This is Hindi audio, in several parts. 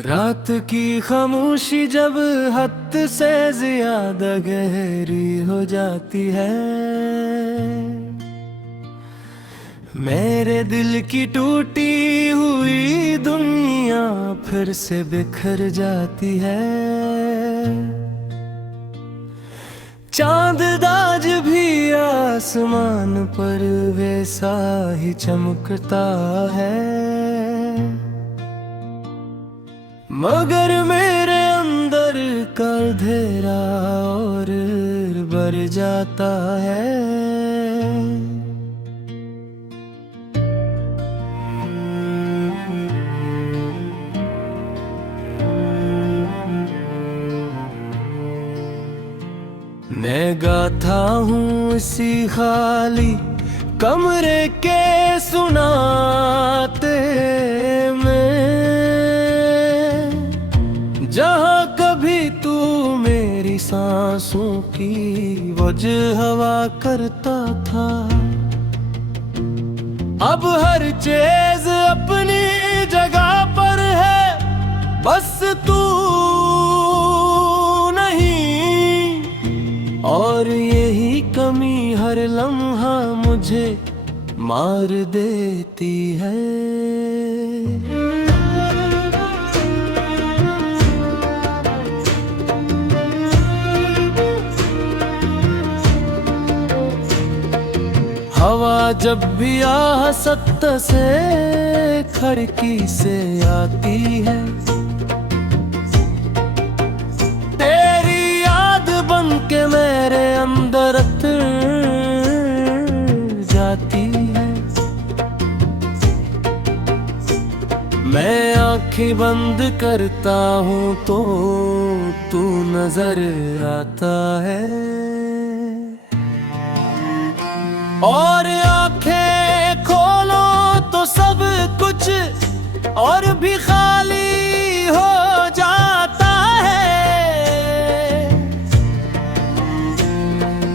रात की खामोशी जब हद से ज्यादा गहरी हो जाती है, मेरे दिल की टूटी हुई दुनिया फिर से बिखर जाती है। चांद आज भी आसमान पर वैसा ही चमकता है, मगर मेरे अंदर का अंधेरा और बढ़ जाता है। मैं गाता हूँ इसी खाली कमरे के सुनाते में, जहाँ कभी तू मेरी सांसों की वजह हवा करता था। अब हर चीज अपनी जगह पर है, बस तू और यही कमी हर लम्हा मुझे मार देती है। हवा जब भी आहत से खिड़की से आती है, के मेरे अंदर जाती है। मैं आंखें बंद करता हूँ तो तू नजर आता है, और आंखें खोलो तो सब कुछ और भी खाली हो जाता है।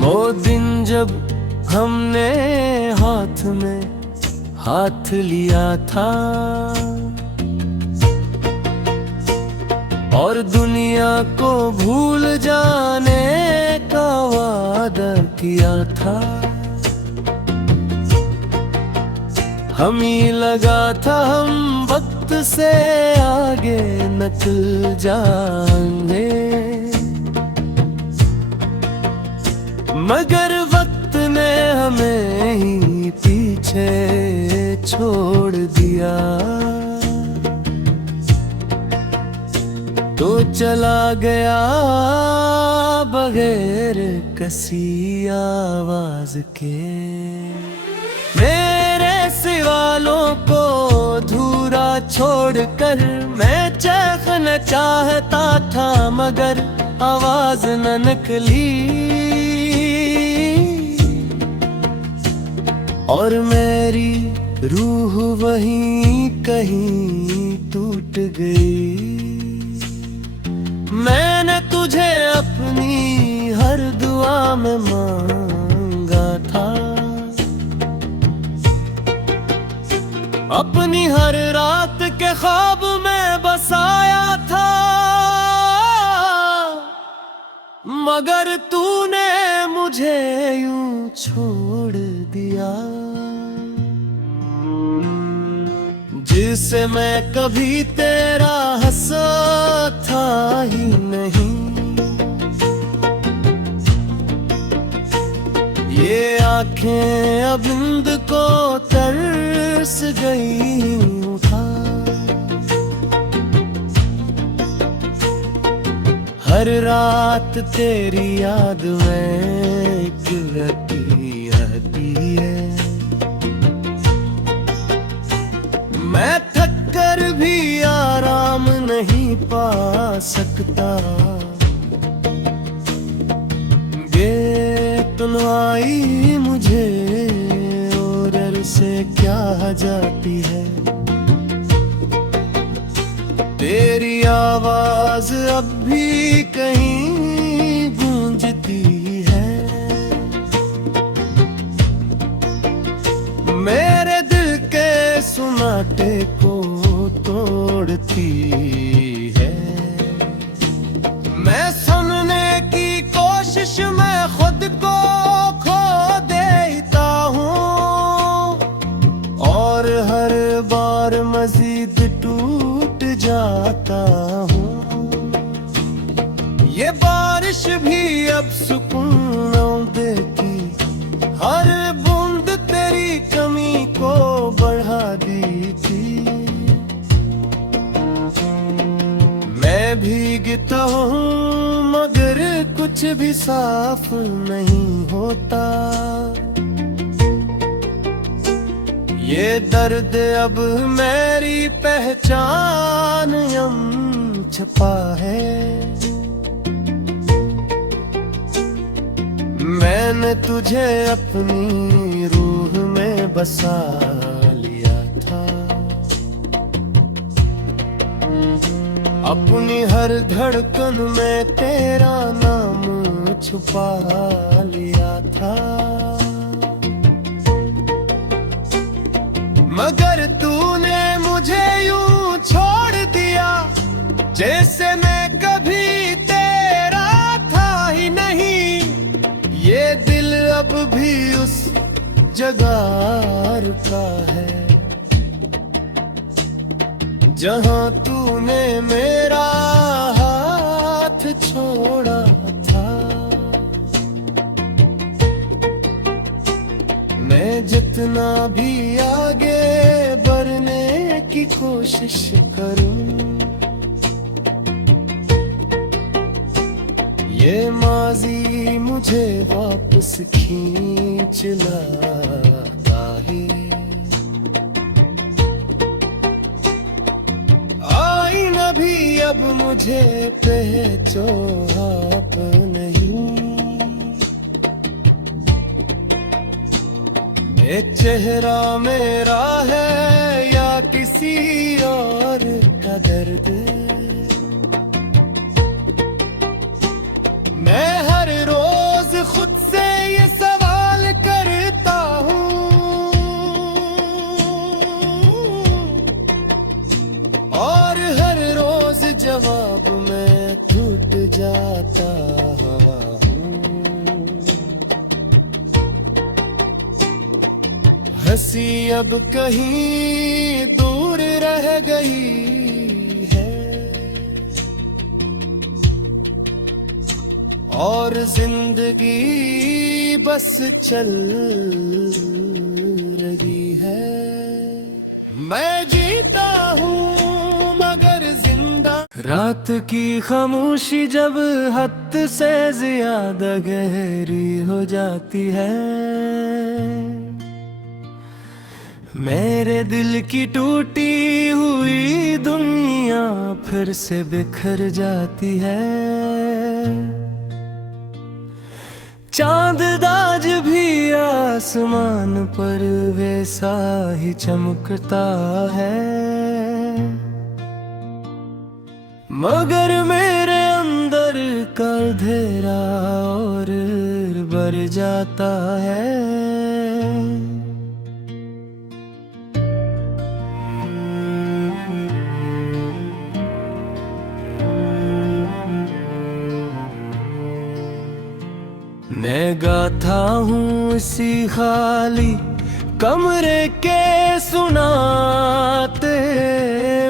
वो दिन जब हमने हाथ में हाथ लिया था और दुनिया को भूल जाने का वादा किया था, हमें लगा था हम वक्त से आगे निकल जाएंगे, मगर वक्त ने हमें ही पीछे छोड़ दिया। तो चला गया बगैर किसी आवाज के, मेरे सिवालों को धूरा छोड़कर मैं चखना चाहता था, मगर आवाज न निकली और मेरी रूह वहीं कहीं टूट गई। मैंने तुझे अपनी हर दुआ में मांगा था, अपनी हर रात के ख्वाब में बसाया था, मगर तूने मुझे यूं छोड़ दिया। जिसे मैं कभी तेरा हंसा था ही नहीं, ये आंखें अब नींद को तरस गई उठा। हर रात तेरी याद में गिरती रहती है, मैं थक कर भी आराम नहीं पा सकता। बेतुनवाई मुझे और से क्या जाती है, तेरी आवाज अब भी कहीं गूंजती है। मेरे दिल के सन्नाटे को तोड़ती जाता हूँ। ये बारिश भी अब सुकून देती, हर बूंद तेरी कमी को बढ़ा दी थी। मैं भीगता हूँ मगर कुछ भी साफ नहीं होता। ये दर्द अब मेरी पहचान छुपा है। मैंने तुझे अपनी रूह में बसा लिया था, अपनी हर धड़कन में तेरा नाम छुपा लिया था। मगर तूने मुझे यूं छोड़ दिया जैसे मैं कभी तेरा था ही नहीं। ये दिल अब भी उस जगह रुका है जहां तूने मेरा हाथ छोड़ा था। मैं जितना भी आगे बढ़ने की कोशिश करूं, ये माजी मुझे वापस खींच लाता है। आईना भी अब मुझे पहचो आप नहीं। ये चेहरा मेरा है या किसी और का दर्द, मैं हर रोज खुद से ये सवाल करता हूँ और हर रोज जवाब में टूट जाता हूँ। हंसी अब कहीं दूर रह गई है और जिंदगी बस चल रही है। मैं जीता हूँ मगर जिंदा। रात की खामोशी जब हद से ज्यादा गहरी हो जाती है, मेरे दिल की टूटी हुई दुनिया फिर से बिखर जाती है। चांद आज भी आसमान पर वैसा ही चमकता है, मगर मेरे अंदर का अंधेरा और बढ़ जाता है। मैं गाता हूँ इसी खाली कमरे के सुनाते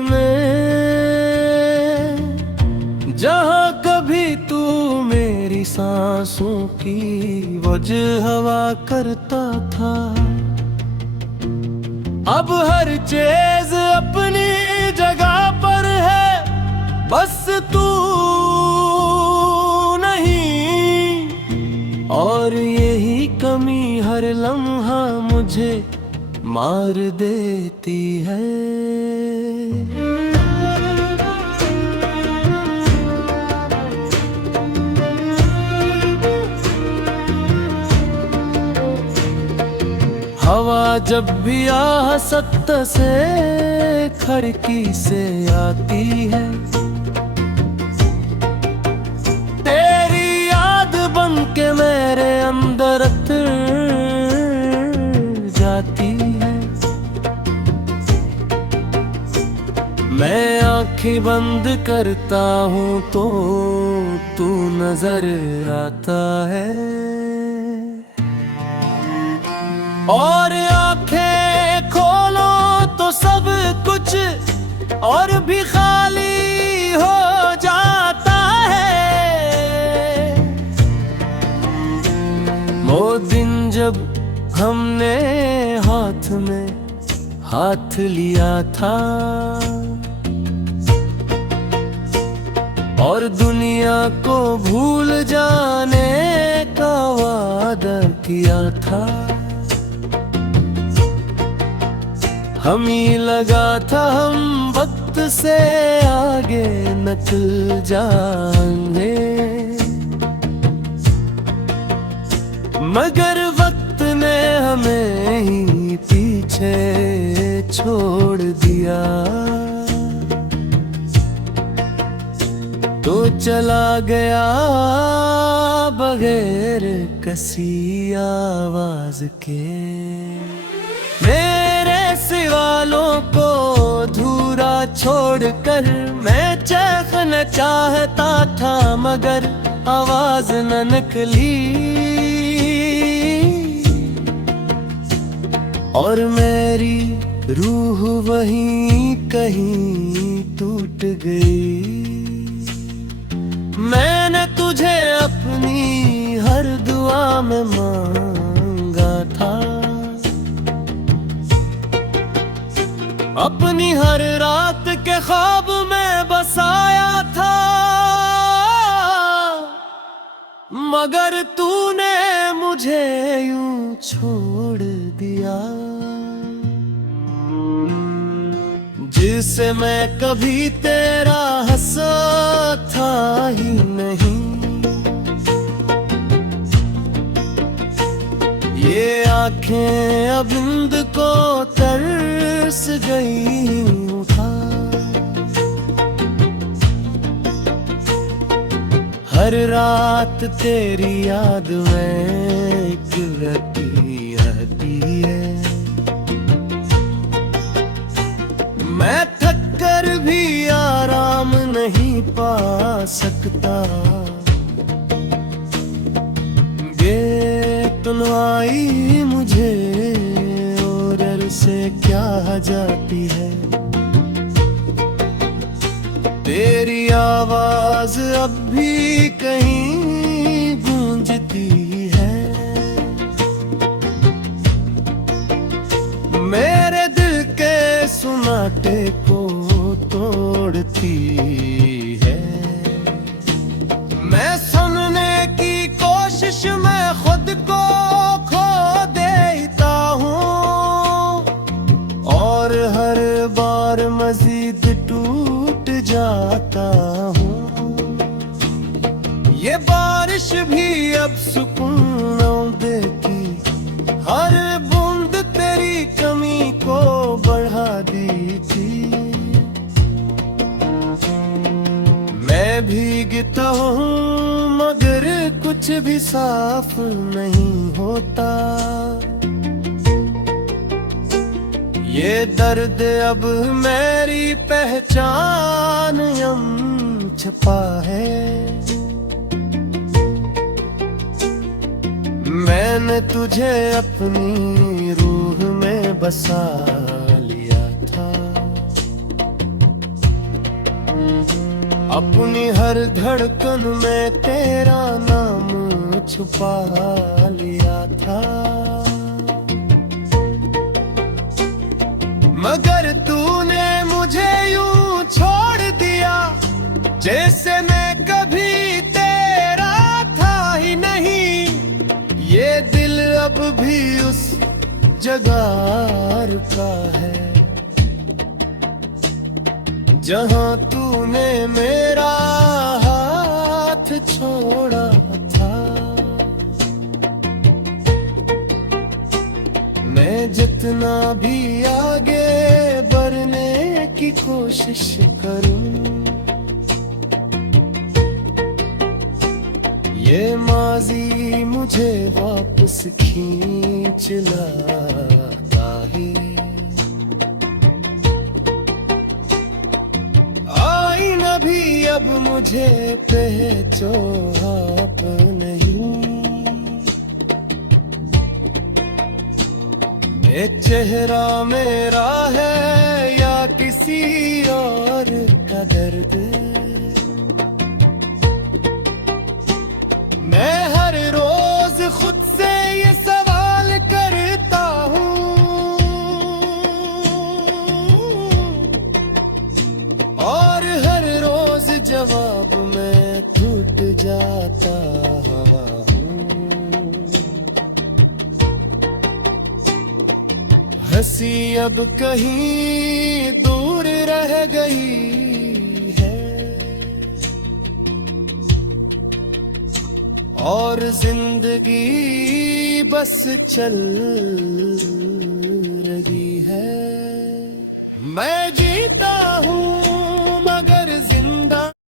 में, जहाँ कभी तू मेरी सांसों की वजह हवा करता था। अब हर चीज अपनी जगह पर है, बस तू और यही कमी हर लम्हा मुझे मार देती है। हवा जब भी आहत से खिड़की से आती है, के मेरे अंदर जाती है। मैं आंखें बंद करता हूँ तो तू नजर आता है, और आंखें खोलो तो सब कुछ और भी खाली हो जाता है। वो दिन जब हमने हाथ में हाथ लिया था और दुनिया को भूल जाने का वादा किया था। हमें लगा था हम वक्त से आगे निकल जाएंगे, मगर वक्त ने हमें ही पीछे छोड़ दिया। तो चला गया बगैर किसी आवाज के। मेरे सवालों को अधूरा छोड़कर मैं चखना चाहता था, मगर आवाज न निकली और मेरी रूह वहीं कहीं टूट गई। मैंने तुझे अपनी हर दुआ में मांगा था, अपनी हर रात के ख्वाब में बसाया था, मगर तूने मुझे यूं छोड़ दिया। जिसे मैं कभी तेरा हंसा था ही नहीं, ये आंखें अब नींद को तरस गई उठा। हर रात तेरी याद में रहती है। मैं थक कर भी आराम नहीं पा सकता। सुनवाई मुझे और से क्या जाती है। तेरी आवाज अब भी कहीं गूंजती है। मेरे दिल के सुनाटे को तोड़ती है। मैं सुनने की कोशिश में खुद को खो देता हूँ और हर बार मजीद टूट जाता हूँ। ये बारिश भी अब सुकून न देती, हर बूंद तेरी कमी को बढ़ा दी थी। मैं भीगता हूँ मगर कुछ भी साफ नहीं होता। ये दर्द अब मेरी पहचान छुपा है। मैंने तुझे अपनी रूह में बसा लिया था। अपनी हर धड़कन में तेरा नाम छुपा लिया था। मगर तूने मुझे यूं छोड़ दिया जैसे मैं कभी तेरा था ही नहीं। ये दिल अब भी उस जगह रुका है जहां तूने मेरा हाथ छोड़ा था। मैं जितना भी आगे बढ़ने की कोशिश करूं, ये माजी मुझे वापस खींच लाता है। आईना भी अब मुझे पहचो आप नहीं। ये चेहरा मेरा है या किसी किसी और का दर्द। मैं हर रोज खुद से ये सवाल करता हूँ, और हर रोज जवाब में टूट जाता हूँ। हंसी अब कहीं दूर रह गई है, और जिंदगी बस चल रही है। मैं जीता हूँ